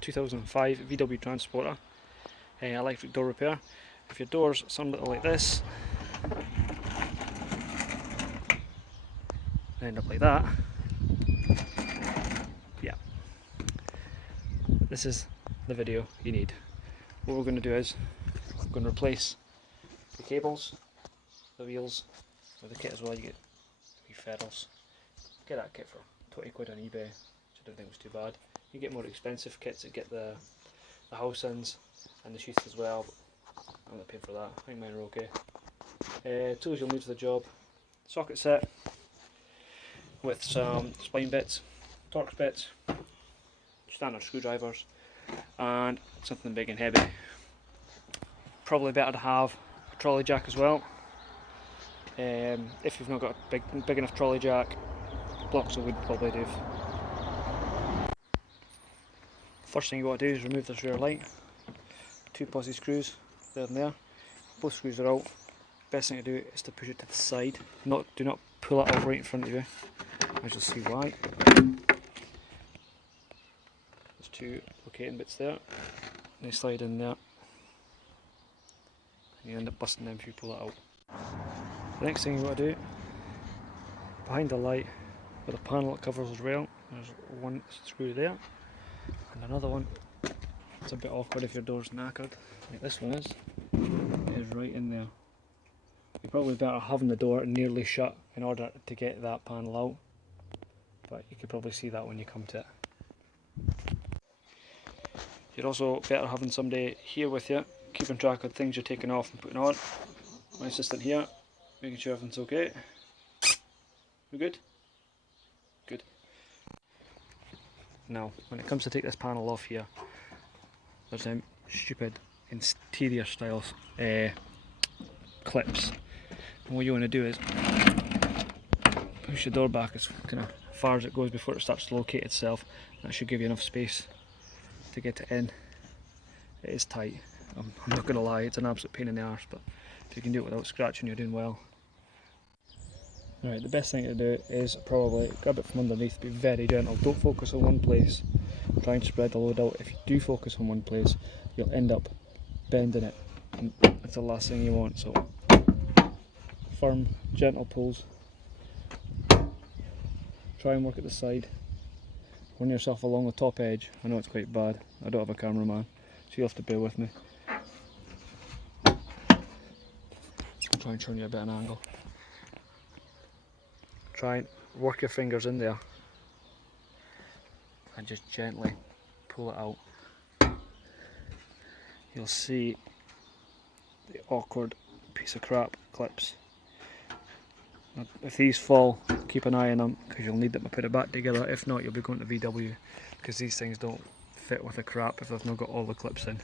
2005 VW Transporter, electric door repair. If your door's some little like this, end up like that, yeah, this is the video you need. What we're going to do is we're going to replace the cables, the wheels, with the kit as well. You get wee ferrules. Get that kit for 20 quid on eBay, which I don't think was too bad. You get more expensive kits that get the house ends and the sheaths as well, but I'm not paying for that. I think mine are okay. Tools you'll need for the job: socket set with some spline bits, Torx bits, standard screwdrivers, and something big and heavy. Probably better to have a trolley jack as well. If you've not got a big enough trolley jack, blocks of wood probably do. First thing you want to do is remove this rear light. 2 posi screws there and there. Both screws are out. Best thing to do is to push it to the side. Do not pull it out right in front of you, as you'll see why. There's 2 locating bits there. They slide in there, and you end up busting them if you pull it out. The next thing you want to do, behind the light, with a panel that covers the rail, there's 1 screw there, and another one. It's a bit awkward if your door's knackered, like this one is right in there. You're probably better having the door nearly shut in order to get that panel out, but you could probably see that when you come to it. You're also better having somebody here with you, keeping track of things you're taking off and putting on. My assistant here, making sure everything's okay. We good? Good. Now, when it comes to take this panel off here, there's some stupid interior style clips. And what you want to do is push the door back as kind of far as it goes before it starts to locate itself. That should give you enough space to get it in. It is tight, I'm not going to lie, it's an absolute pain in the arse, but if you can do it without scratching, you're doing well. Right, the best thing to do is probably grab it from underneath, be very gentle, don't focus on one place, try and spread the load out. If you do focus on one place, you'll end up bending it, and that's the last thing you want. So firm, gentle pulls, try and work at the side, run yourself along the top edge. I know it's quite bad, I don't have a cameraman, so you'll have to bear with me. Try and turn you a bit of an angle. Try and work your fingers in there and just gently pull it out. You'll see the awkward piece of crap clips. Now, if these fall, keep an eye on them, because you'll need them to put it back together. If not, you'll be going to VW, because these things don't fit with the crap if they've not got all the clips in.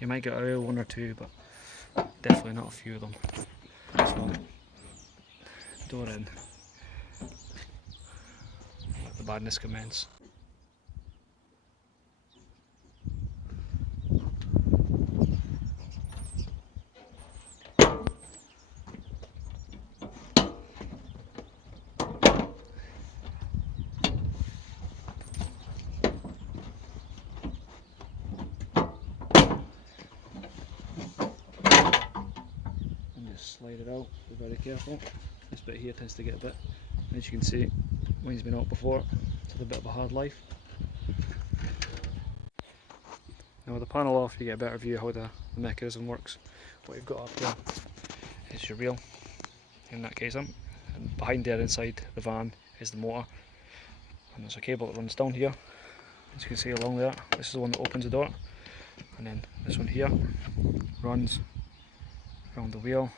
You might get a 1 or 2, but definitely not a few of them. This one, door in. Let the badness commence. Slide it out, be very careful. This bit here tends to get a bit, as you can see, when he's been out before, it's had a bit of a hard life. Now with the panel off, you get a better view of how the mechanism works. What you've got up there is your reel, in that case, and behind there inside the van is the motor, and there's a cable that runs down here, as you can see along there. This is the one that opens the door, and then this one here runs around the wheel,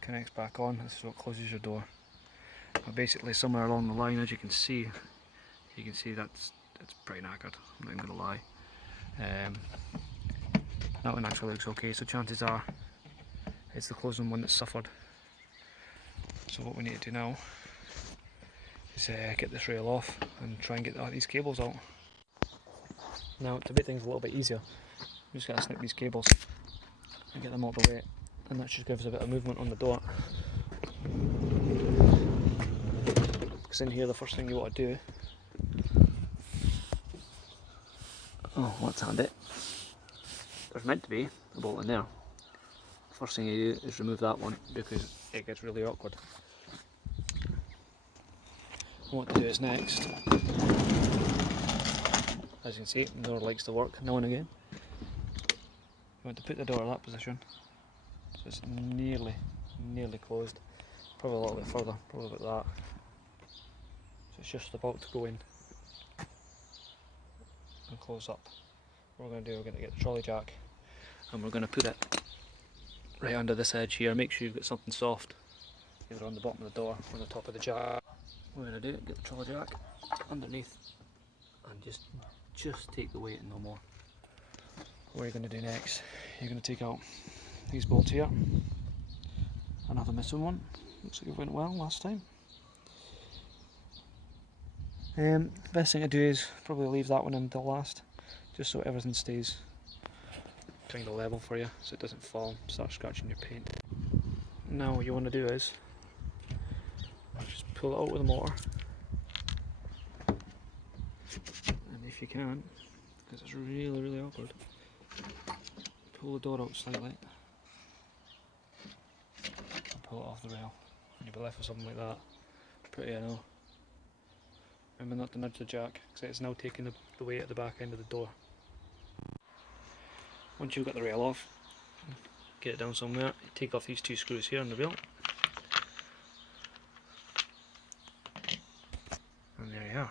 connects back on. This is what closes your door. But basically somewhere along the line, as you can see that's pretty knackered, I'm not even going to lie. That one actually looks okay, so chances are it's the closing one that suffered. So what we need to do now is get this rail off and try and get these cables out. Now to make things a little bit easier, we just got to snip these cables and get them out of the way, and that should give us a bit of movement on the door. Because in here the first thing you want to do Oh, let's hand it. There's meant to be a bolt in there. First thing you do is remove that one because it gets really awkward. What to do is next, as you can see, the door likes to work now and again. You want to put the door in that position, so it's nearly closed. Probably a little bit further, probably about that. So it's just about to go in and close up. What we're going to do, we're going to get the trolley jack and we're going to put it right under this edge here. Make sure you've got something soft, either on the bottom of the door or on the top of the jack. What we're going to do, get the trolley jack underneath and just take the weight and no more. What you're going to do next, you're going to take out these bolts here. Another missing one. Looks like it went well last time. Best thing to do is probably leave that one until last, just so everything stays kind of level for you, so it doesn't fall and start scratching your paint. Now what you want to do is just pull it out with a motor, and if you can, because it's really awkward, pull the door out slightly and pull it off the rail, and you'll be left with something like that. Pretty, I know. Remember not to nudge the jack, because it's now taking the weight at the back end of the door. Once you've got the rail off, get it down somewhere, you take off these two screws here on the rail, and there you are.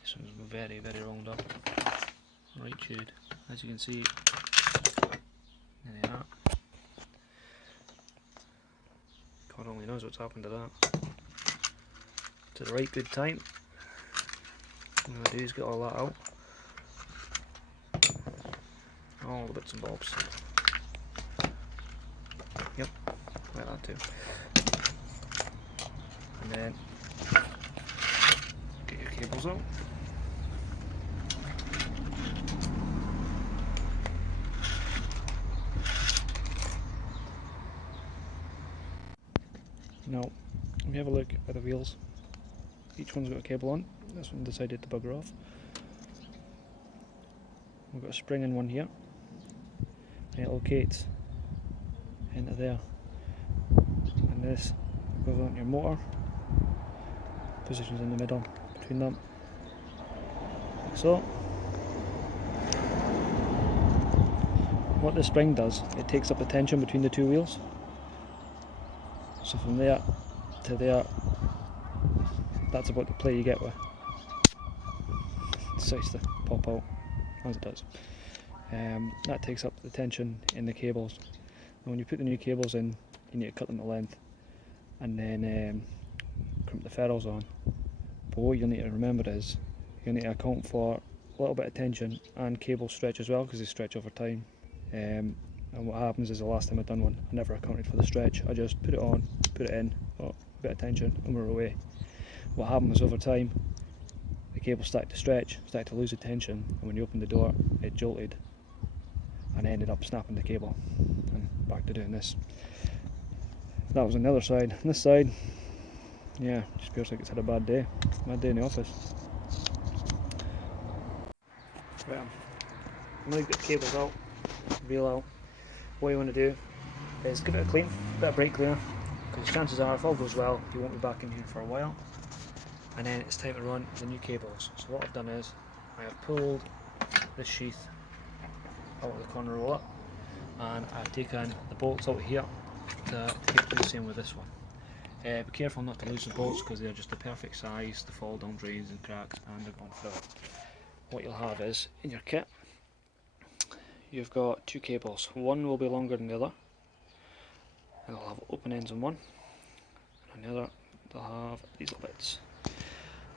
This one's very round up, right tuned, as you can see. There you are. God only knows what's happened to that. To the right good time. What I'm going to do is get all that out. All the bits and bobs. Yep, like that too. And then get your cables out. Now, if you have a look at the wheels, each one's got a cable on. This one decided to bugger off. We've got a spring in one here, and it locates into there. And this goes on your motor, positions in the middle between them, like so. What this spring does, it takes up the tension between the two wheels. So from there to there, that's about the play you get with. It starts to pop out, as it does. That takes up the tension in the cables. And when you put the new cables in, you need to cut them to length and then crimp the ferrules on. But what you'll need to remember is, you'll need to account for a little bit of tension and cable stretch as well, because they stretch over time. And what happens is, the last time I've done one, I never accounted for the stretch. I just put it on, put it in, got a bit of tension, and we're away. What happened was, over time, the cable started to stretch, started to lose the tension, and when you opened the door, it jolted, and I ended up snapping the cable, and back to doing this. That was on the other side. On this side, yeah, just feels like it's had a bad day in the office. Right, now you've got the cables out, reel out. What you want to do is give it a clean, a bit of brake cleaner, because chances are, if all goes well, you won't be back in here for a while. And then it's time to run the new cables. So what I've done is, I have pulled this sheath out of the corner roller, and I've taken the bolts out here to keep the same with this one. Be careful not to lose the bolts, because they're just the perfect size to fall down drains and cracks, and they're going through. What you'll have is, in your kit, you've got two cables. One will be longer than the other, and they'll have open ends on one, and on the other they'll have these little bits.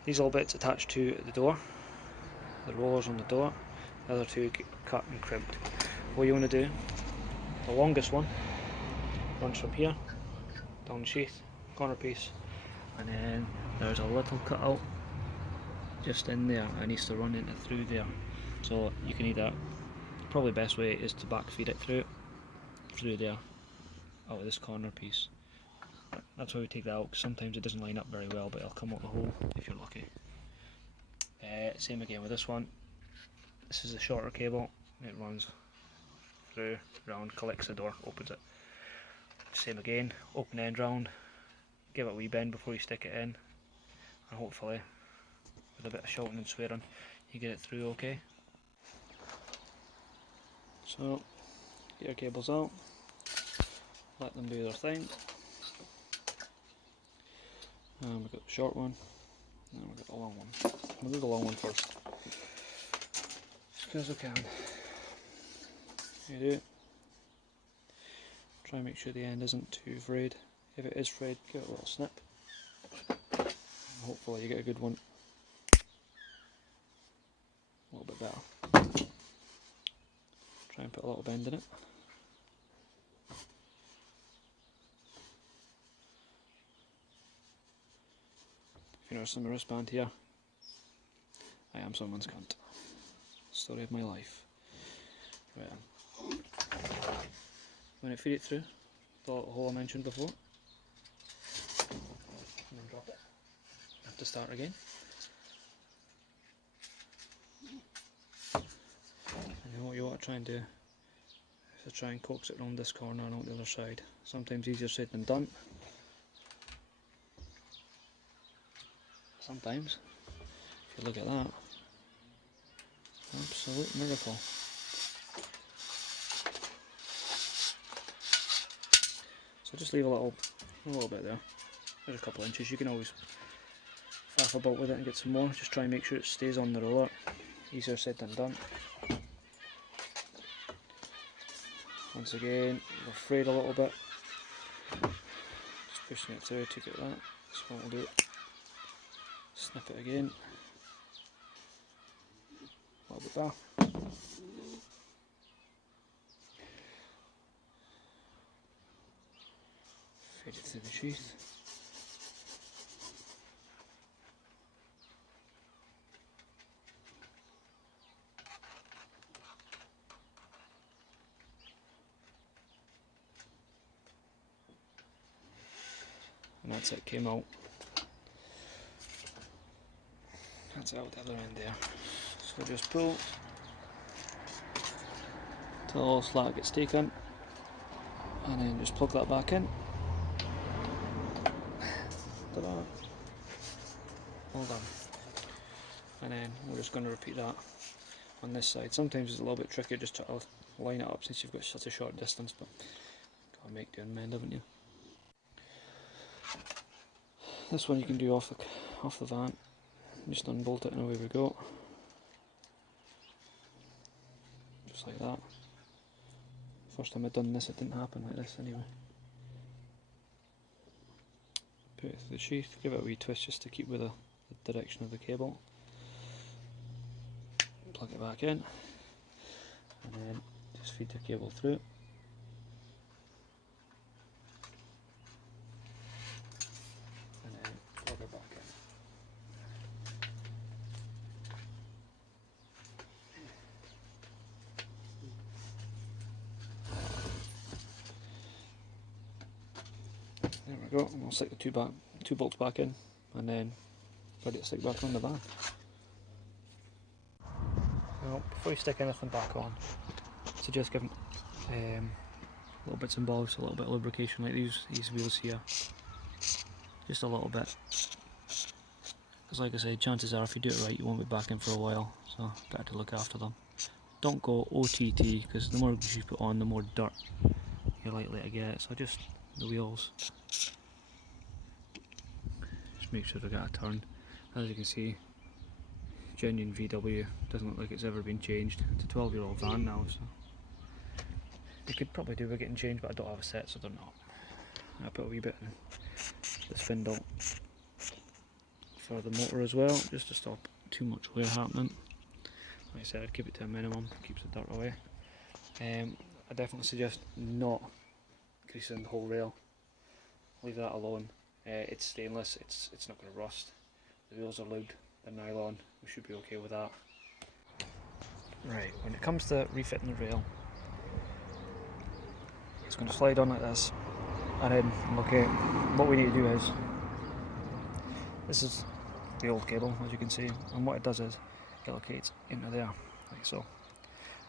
These little bits attached to the door, the rollers on the door. The other two get cut and crimped. What you want to do, the longest one runs from here down the sheath, corner piece, and then there's a little cut out just in there, and it needs to run into through there. So you can either, probably the best way is to back feed it through there, out of this corner piece. That's why we take that out, because sometimes it doesn't line up very well, but it'll come out the hole if you're lucky. Same again with this one. This is a shorter cable. It runs through, round, collects the door, opens it. Same again, open end round, give it a wee bend before you stick it in, and hopefully, with a bit of shouting and swearing, you get it through okay. So, get your cables out, let them do their thing. And we've got the short one, and we've got the long one. We'll do the long one first, just because we can. You do it. Try and make sure the end isn't too frayed. If it is frayed, give it a little snip. And hopefully you get a good one. A little bit better. Try and put a little bend in it. If you notice on my wristband here, I am someone's cunt. Story of my life. Right. When I feed it through the little hole I mentioned before, and then drop it. Have to start again. And then what you want to try and do is to try and coax it around this corner and out the other side. Sometimes easier said than done. Sometimes, if you look at that, absolute miracle. So just leave a little bit there. There's a couple of inches. You can always faff about with it and get some more. Just try and make sure it stays on the roller. Easier said than done. Once again, we're frayed a little bit. Just pushing it through to get that. That's what we'll do. Snip it again. A little bit there. Feed it through the sheath. And that's it, came out. That's out the other end there. So just pull till all slack gets taken, and then just plug that back in. Ta-da! All done. And then we're just going to repeat that on this side. Sometimes it's a little bit trickier just to line it up since you've got such a short distance, but gotta make do and mend, haven't you? This one you can do off the van. Just unbolt it and away we go. Just like that. First time I'd done this, it didn't happen like this anyway. Put it through the sheath, give it a wee twist just to keep with the direction of the cable. Plug it back in, and then just feed the cable through. And then plug it back in. There we go, and we'll stick the two bolts back in, and then ready to stick back on the van. Now, before you stick anything back on, I suggest giving little bits and bobs, a little bit of lubrication like these wheels here. Just a little bit. Because like I said, chances are if you do it right you won't be back in for a while, so better to look after them. Don't go OTT, because the more grease you put on, the more dirt you're likely to get. So just the wheels. Just make sure they get a turn. As you can see, genuine VW, doesn't look like it's ever been changed. It's a 12-year-old van now, so you could probably do with getting changed, but I don't have a set, so they're not. I put a wee bit in the spindle for the motor as well, just to stop too much wear happening. Like I said, I'd keep it to a minimum, keeps the dirt away. I definitely suggest not greasing the whole rail. Leave that alone. It's stainless, it's not going to rust. The wheels are lubed, they're nylon, we should be okay with that. Right, when it comes to refitting the rail, it's going to slide on like this, and then, okay, what we need to do is, this is the old cable, as you can see, and what it does is it locates into there, like so.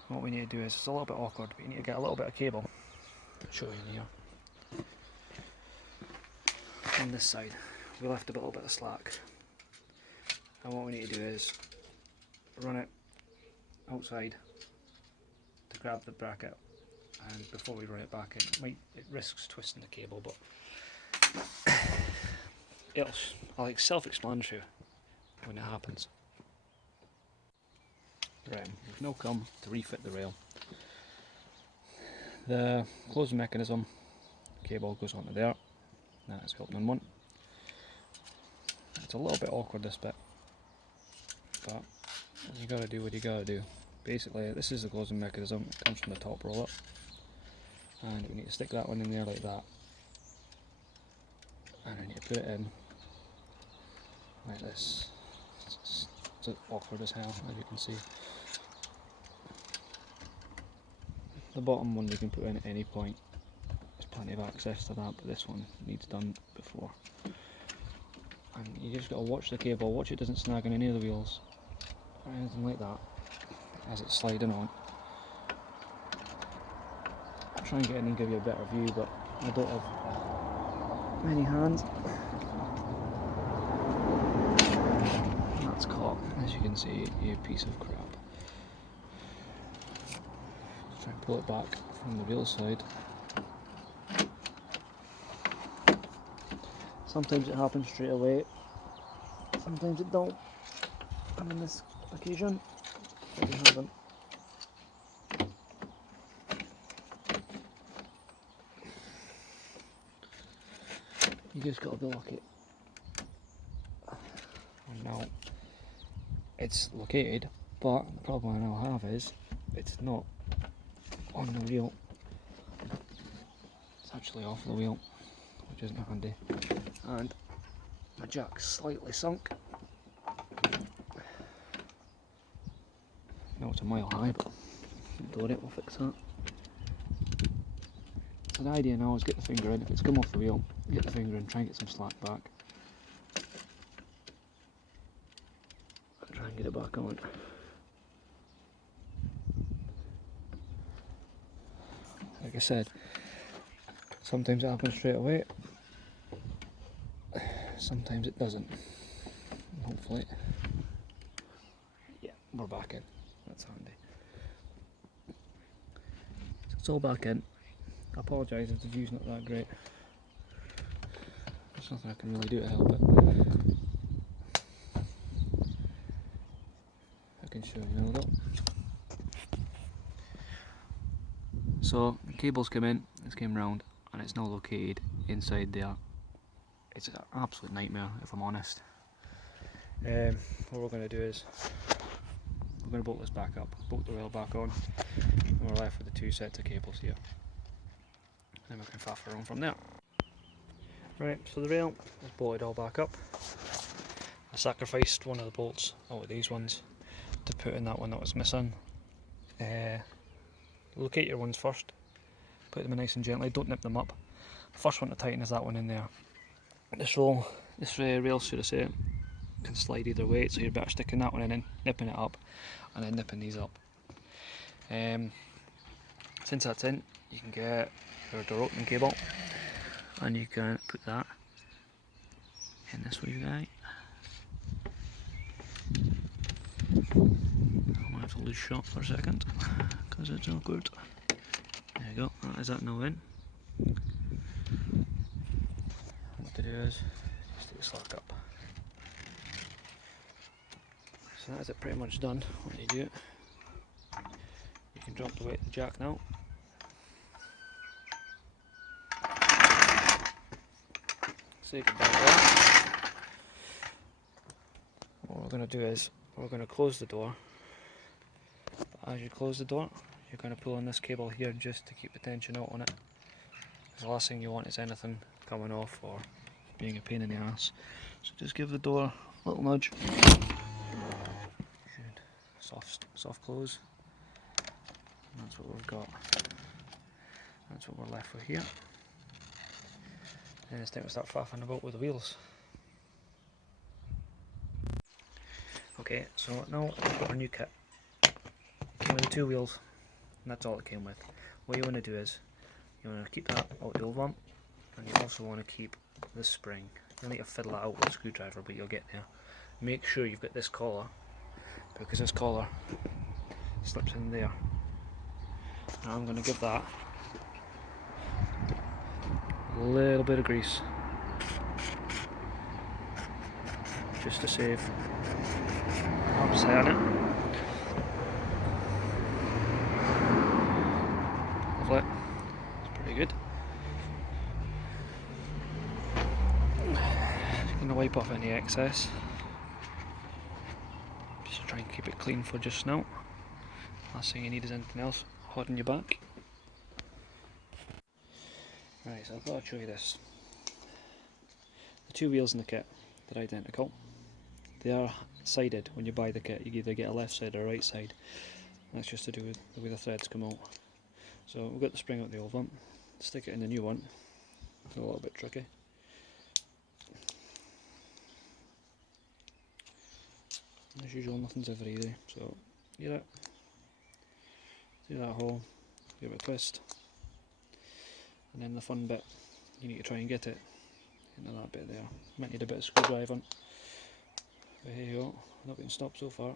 And what we need to do is, it's a little bit awkward, but you need to get a little bit of cable. I'll show you in here. On this side, we left a little bit of slack, and what we need to do is run it outside to grab the bracket, and before we run it back in, it risks twisting the cable, but it's like self-explanatory when it happens. Right, we've now come to refit the rail. The closing mechanism cable goes onto there. That's held in one. It's a little bit awkward, this bit, but you gotta do what you gotta do. Basically, this is the closing mechanism. It comes from the top roller, and we need to stick that one in there like that, and I need to put it in like this. It's awkward as hell, as you can see. The bottom one you can put in at any point. There's plenty of access to that, but this one needs done before. And you just got to watch the cable, watch it doesn't snag on any of the wheels or anything like that as it's sliding on. I'll try and get in and give you a better view, but I don't have many hands. That's caught, as you can see, a piece of crap. Let's try and pull it back from the wheel side. Sometimes it happens straight away, sometimes it don't, and on this occasion it hasn't. You just got to be lucky. And now it's located, but the problem I now have is it's not on the wheel, it's actually off the wheel, which isn't handy, and my jack's slightly sunk. No, it's a mile high, but don't worry, we'll fix that. So the idea now is get the finger in. If it's come off the wheel, get the finger in, try and get some slack back, and try and get it back on. Like I said, sometimes it happens straight away, sometimes it doesn't. And hopefully, yeah, we're back in. That's handy. So it's all back in. I apologise if the view's not that great. There's nothing I can really do to help it. I can show you now though. So the cable's come in, it's came round, and it's now located inside there. It's an absolute nightmare, if I'm honest. What we're going to do is we're going to bolt this back up, bolt the rail back on, and we're left with the two sets of cables here. And then we can faff around from there. Right, so the rail is bolted all back up. I sacrificed one of the bolts out of these ones to put in that one that was missing. Locate your ones first, put them in nice and gently, don't nip them up. First one to tighten is that one in there. This rail, should I say, can slide either way, so you're better sticking that one in and nipping it up, and then nipping these up. Since that's in, you can get your door opening cable, and you can put that in this wee guy. I might have to lose shot for a second because it's awkward. There you go, that is that now in. What to do is just take the slack up. So that is it pretty much done. When you do it, you can drop the weight of the jack now. Say goodbye to that. What we're going to do is we're going to close the door. But as you close the door, you're going to pull on this cable here just to keep the tension out on it. Because the last thing you want is anything coming off or being a pain in the ass. So just give the door a little nudge. Soft close. And that's what we've got. That's what we're left with here. And it's time to start faffing about with the wheels. Okay, so now we've got our new kit. Came with the 2 wheels, and that's all it came with. What you want to do is, you want to keep that out the old one, and you also want to keep this spring. You'll need to fiddle it out with a screwdriver, but you'll get there. Make sure you've got this collar, because this collar slips in there. Now I'm going to give that a little bit of grease, just to save upsetting it. Lovely. It's pretty good. Just going to wipe off any excess, just to try and keep it clean for just now. Last thing you need is anything else hot in your back. Right, so I thought I'd show you this. The 2 wheels in the kit, they're identical. They are sided when you buy the kit. You either get a left side or a right side. That's just to do with the way the threads come out. So we've got the spring out the old one, stick it in the new one. It's a little bit tricky. As usual, nothing's ever easy. So get it, do that hole, give it a twist, and then the fun bit, you need to try and get it into that bit there. Might need a bit of screwdriving, but here you go, not getting stopped so far.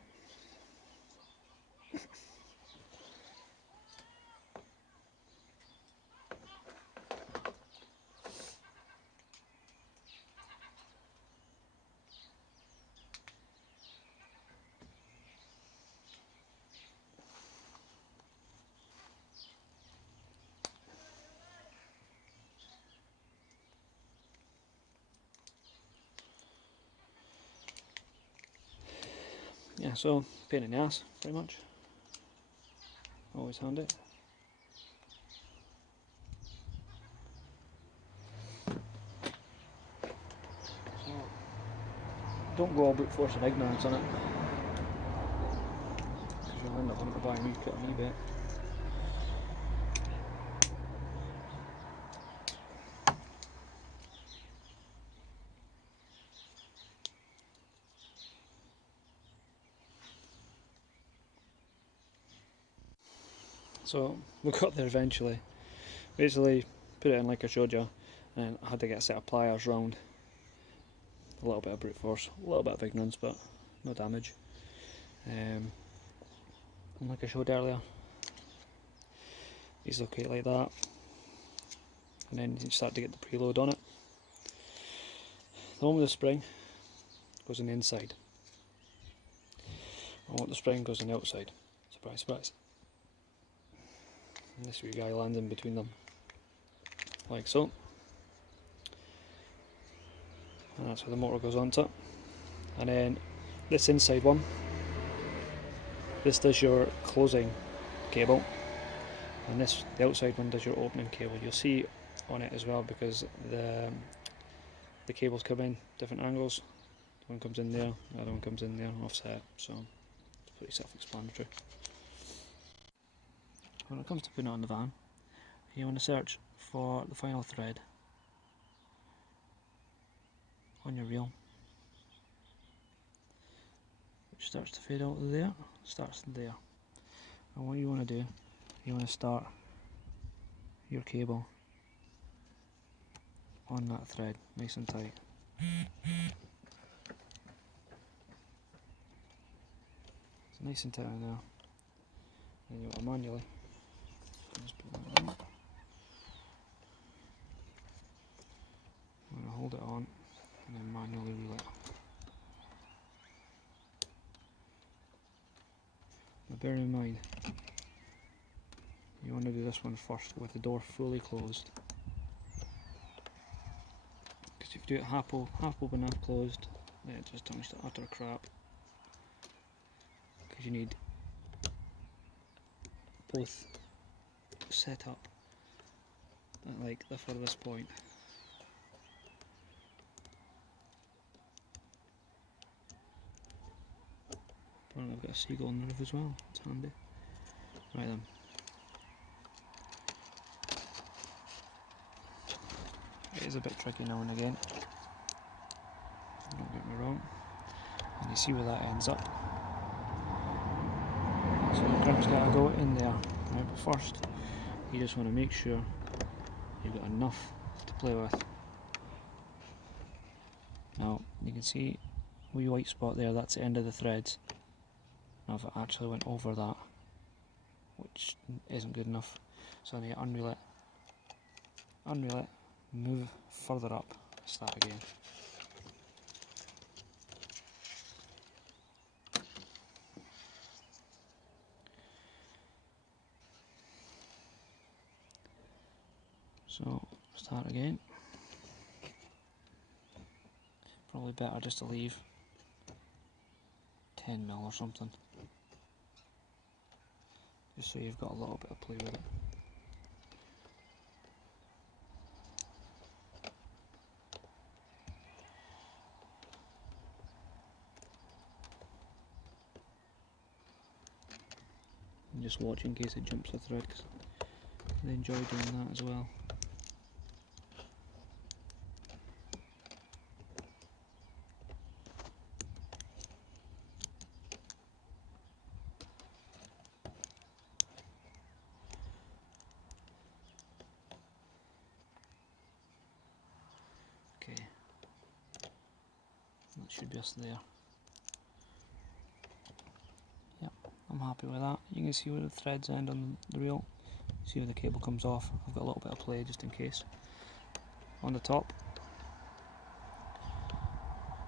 Yeah, so pain in the ass, pretty much. Always handy. So, don't go all brute force and ignorance on it, because you'll end up having to buy a new kit on eBay. So we got there eventually. Basically put it in like I showed you, and I had to get a set of pliers round. A little bit of brute force, a little bit of ignorance, but no damage. And like I showed earlier, these locate like that, and then you start to get the preload on it. The one with the spring goes on the inside, and what the spring goes on the outside. Surprise, surprise. And this wee guy lands in between them, like so. And that's where the motor goes onto. And then this inside one, this does your closing cable, and the outside one does your opening cable. You'll see on it as well, because the cables come in different angles. One comes in there, the other one comes in there, offset. So it's pretty self-explanatory. When it comes to putting it on the van, you want to search for the final thread on your reel, which starts to fade out of there, starts there. And what you want to do, you want to start your cable on that thread, nice and tight. It's nice and tight in there. And you want to manually just put that on. I'm going to hold it on and then manually reel it. Now bear in mind, you want to do this one first with the door fully closed. Because if you do it half open, half closed, then it just turns to utter crap. Because you need both set up at like the furthest point. Apparently I've got a seagull on the roof as well, it's handy. Right then. It is a bit tricky now and again, don't get me wrong. And You see where that ends up. So the crimp's got to go in there. Right, but first, you just want to make sure you've got enough to play with. Now, you can see a wee white spot there, that's the end of the threads. Now if it actually went over that, which isn't good enough, so I need to unreel it, move further up, start again. So, start again. Probably better just to leave 10mm or something, just so you've got a little bit of play with it. And just watch in case it jumps the thread, because I enjoy doing that as well. Okay, that should be us there. Yep, I'm happy with that. You can see where the threads end on the reel. See where the cable comes off. I've got a little bit of play just in case. On the top,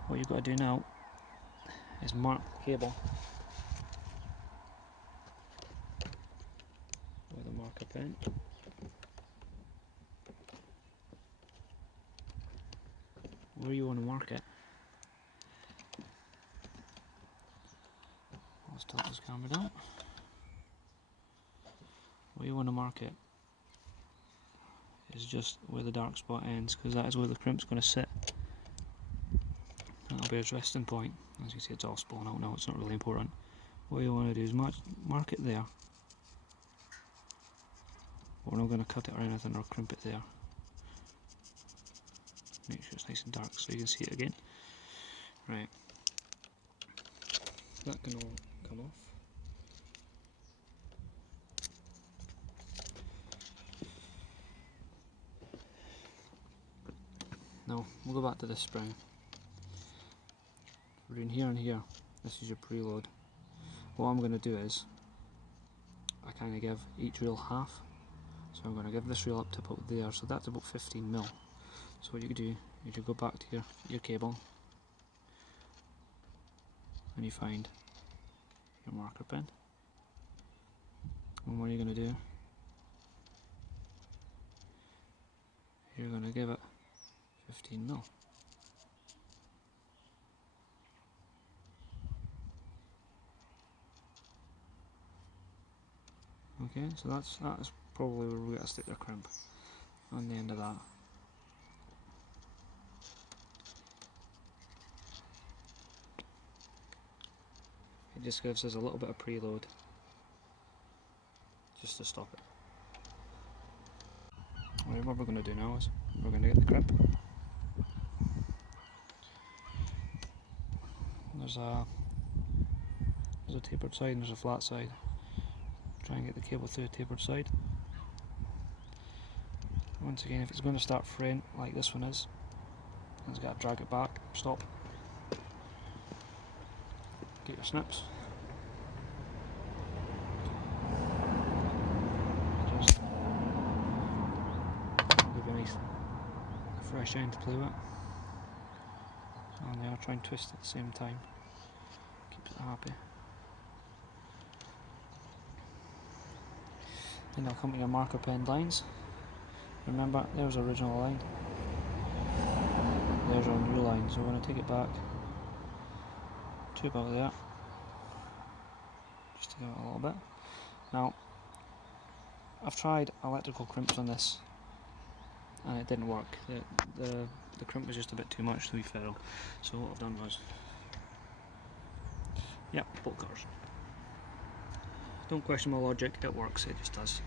what you've got to do now is mark the cable with a marker pen. Where you want to mark it. Let's tilt this camera down. Where you want to mark it is just where the dark spot ends, because that is where the crimp's going to sit. That'll be its resting point. As you see, it's all spilling out now, it's not really important. What you want to do is mark it there. We're not going to cut it or anything or crimp it there. Make sure it's nice and dark so you can see it again. Right. That can all come off. Now, we'll go back to this spring. We're in here and here. This is your preload. What I'm going to do is, I kind of give each reel half. So I'm going to give this reel up to about there, so that's about 15mm. So what you can do is you go back to your cable and you find your marker pen, and what you're going to do, you're going to give it 15mm. Okay, so that's probably where we're going to stick the crimp, on the end of that. It just gives us a little bit of preload, just to stop it. Right, what we're going to do now is, we're going to get the crimp. There's a tapered side and there's a flat side. Try and get the cable through the tapered side. Once again, if it's going to start fraying like this one is, it's got to drag it back, stop. Get your snips. Just give you a nice fresh end to play with. And there, try and twist at the same time. Keeps it happy. Then I'll come to your marker pen lines. Remember, there's our original line. There's our new line, so we're going to take it back to about there. Just to give it a little bit. Now, I've tried electrical crimps on this and it didn't work. The crimp was just a bit too much to be ferrule. So what I've done was, yep, bolt cutters. Don't question my logic, it works, it just does.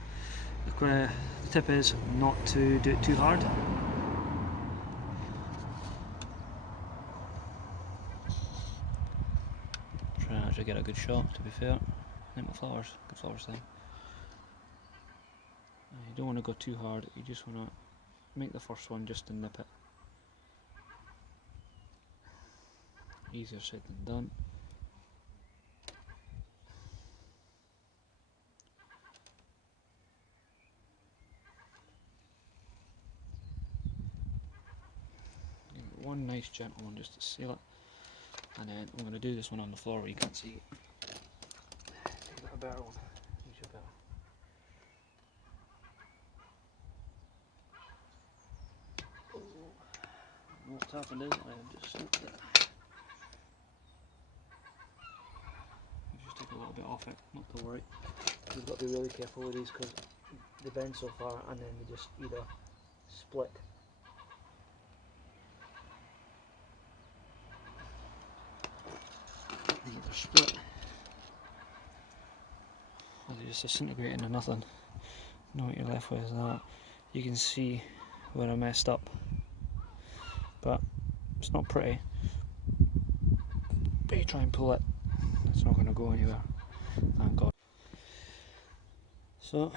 The tip is not to do it too hard. to get a good shot, to be fair. Good flowers thing. You don't want to go too hard, you just want to make the first one just to nip it. Easier said than done. One nice gentle one just to seal it, and then I'm going to do this one on the floor where you can't see it. Take a better one. Use your better. What's happened is I have just slipped it. Just take a little bit off it, not to worry. You've got to be really careful with these because they bend so far and then they just either split. Either split or they just disintegrate into nothing. Now what you're left with is that. You can see where I messed up, but it's not pretty. But you try and pull it, it's not going to go anywhere, thank God. So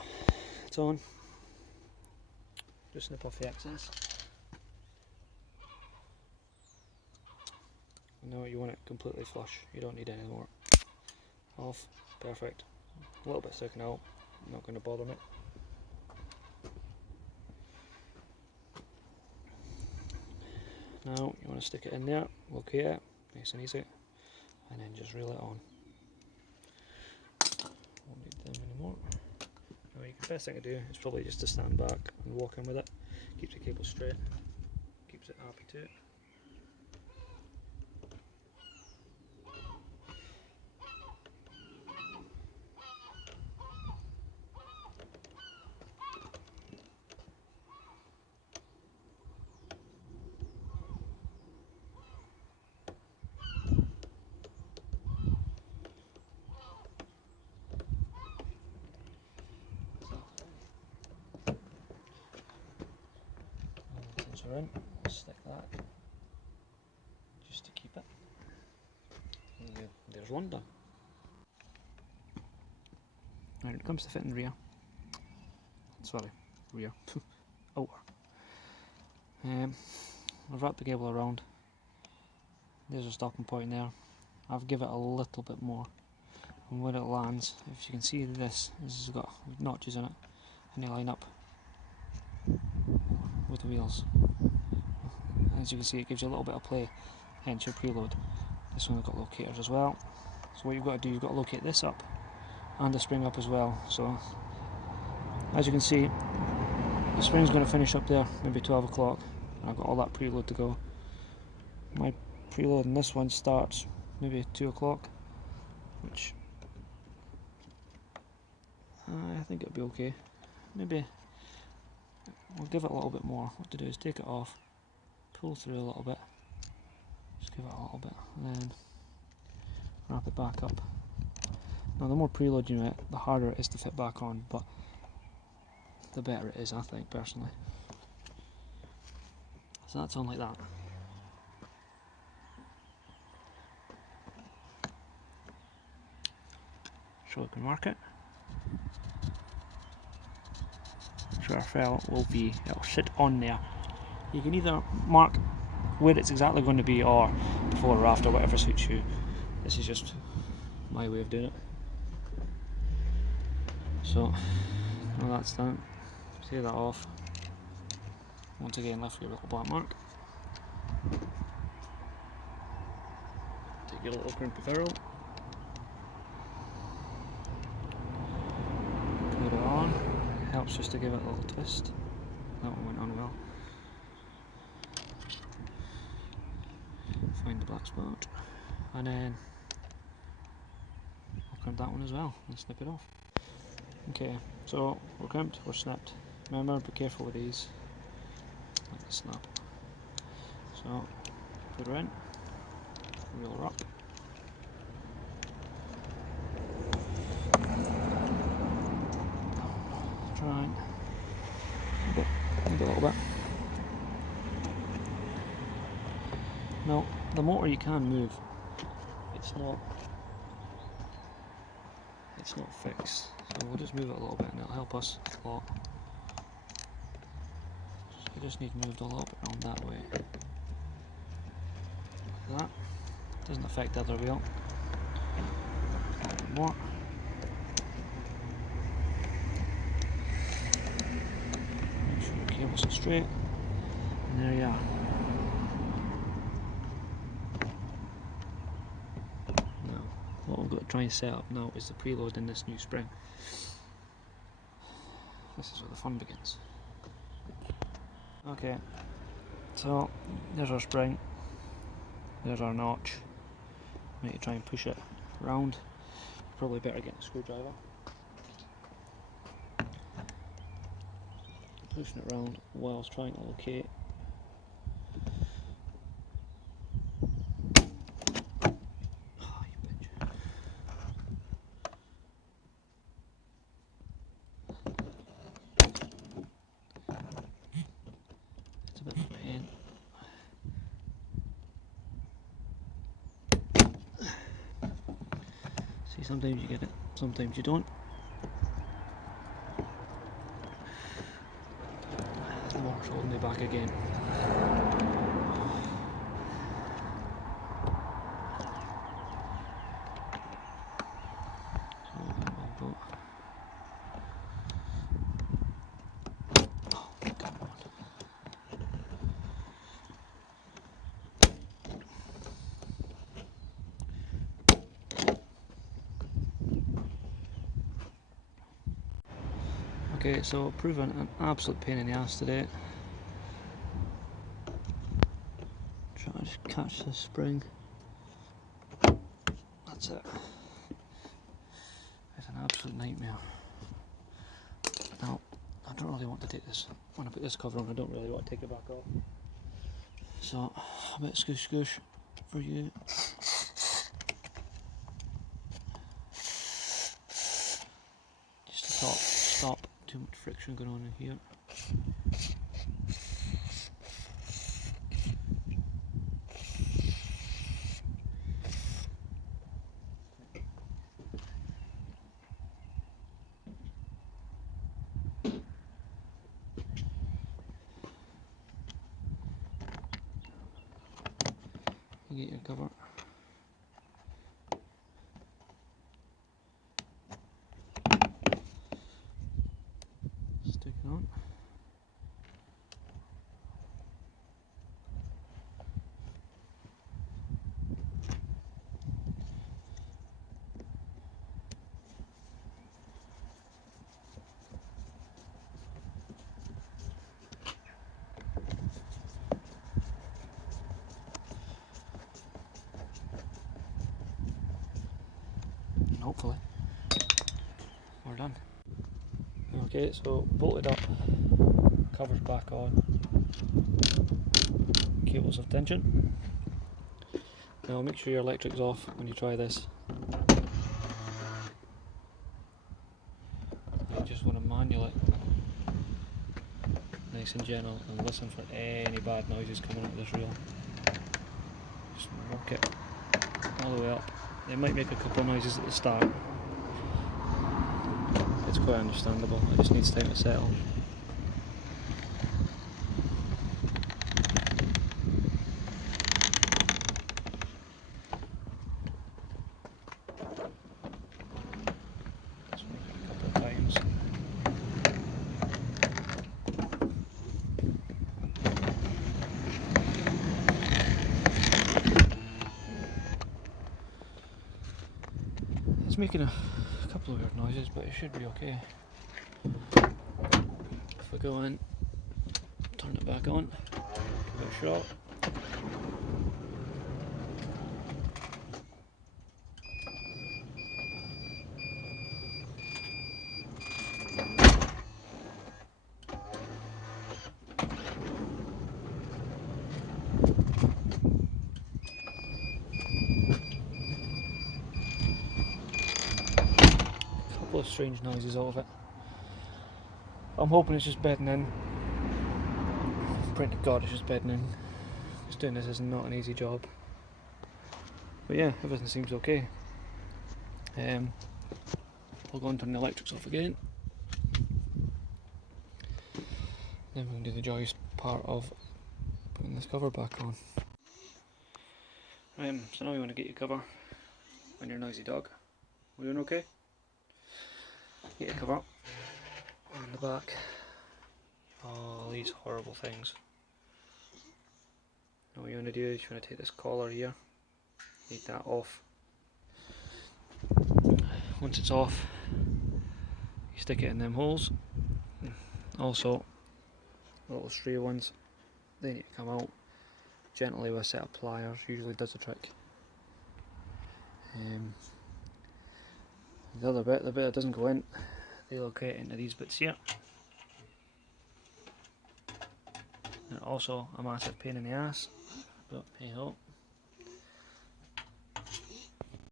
it's on. Just snip off the excess. Now you want it completely flush, you don't need any more. Off, perfect. A little bit sticking out, not going to bother me. Now you want to stick it in there, locate it, nice and easy, and then just reel it on. Won't need them anymore. Now the best thing to do is probably just to stand back and walk in with it. Keeps the cable straight, keeps it happy too. Are in, stick that just to keep it. And there's one done. Now when it comes to fitting rear, outer. I've wrapped the cable around. There's a stopping point there. I've given it a little bit more, and where it lands, if you can see this has got notches in it, and they line up with the wheels. As you can see, it gives you a little bit of play, hence your preload. This one's got locators as well. So what you've got to do, you've got to locate this up and the spring up as well. So as you can see, the spring's going to finish up there, maybe 12 o'clock, and I've got all that preload to go. My preload in this one starts maybe 2 o'clock, which I think it'll be okay. Maybe we'll give it a little bit more. What to do is take it off, pull through a little bit, just give it a little bit, and then wrap it back up. Now the more preload you make, the harder it is to fit back on, but the better it is, I think, personally. So that's on like that. So we can mark it. So our fell will be, it'll sit on there. You can either mark where it's exactly going to be or before or after, whatever suits you. This is just my way of doing it. So, now that's done. Take that off. Once again, left your little black mark. Take your little crimpy ferrule. Put it on. Helps just to give it a little twist. That one went on well. Find the black spot, and then I'll crimp that one as well and snip it off. Okay, so we're crimped, we're snipped. Remember, be careful with these, like the snap. So put her in, reel her up. Try and maybe a little bit. Now, the motor you can move, it's not it's not fixed, so we'll just move it a little bit and it'll help us a lot. So we just need moved a little bit around that way. Like that. Doesn't affect the other wheel. A little bit more. Make sure the cables are straight. And there you are. Now, what we've got to try and set up now is the preload in this new spring. This is where the fun begins. Okay, so there's our spring, there's our notch. We need to try and push it round. Probably better get a screwdriver. Pushing it round whilst trying to locate. Oh, you bitch. It's a bit of a pain. See, sometimes you get it, sometimes you don't. The motor's holding me back again. Oh, come on. Okay, so proven an absolute pain in the ass today. Try to just catch the spring. That's it. It's an absolute nightmare. Now, I don't really want to take this, when I put this cover on, I don't really want to take it back off. So, a bit scoosh scoosh for you. Just to stop too much friction going on in here. You get your cover. Stick it on. And hopefully we're done. Okay, so bolted up, covers back on, cables of tension. Now make sure your electric's off when you try this. You just want to manual it nice and gentle and listen for any bad noises coming out of this reel. Just work it all the way up. It might make a couple of noises at the start. It's quite understandable, it just needs time to settle. Just work it a couple of times. It's making a couple of weird noises, but it should be okay. If we go in, turn it back on, give it a shot. Couple of strange noises out of it. I'm hoping it's just bedding in. Praying to God it's just bedding in. Just doing this is not an easy job. But yeah, everything seems okay. plug on, turn the electrics off again. Then we can do the joyous part of putting this cover back on. So now we want to get your cover on your noisy dog. We're doing okay? Get your cover on the back. Oh, these horrible things. Now what you want to do is you want to take this collar here, take that off. Once it's off, you stick it in them holes. Also, the little stray ones, they need to come out gently with a set of pliers, usually does the trick. The other bit, the bit that doesn't go in, they locate into these bits here. And also a massive pain in the ass, but hey ho.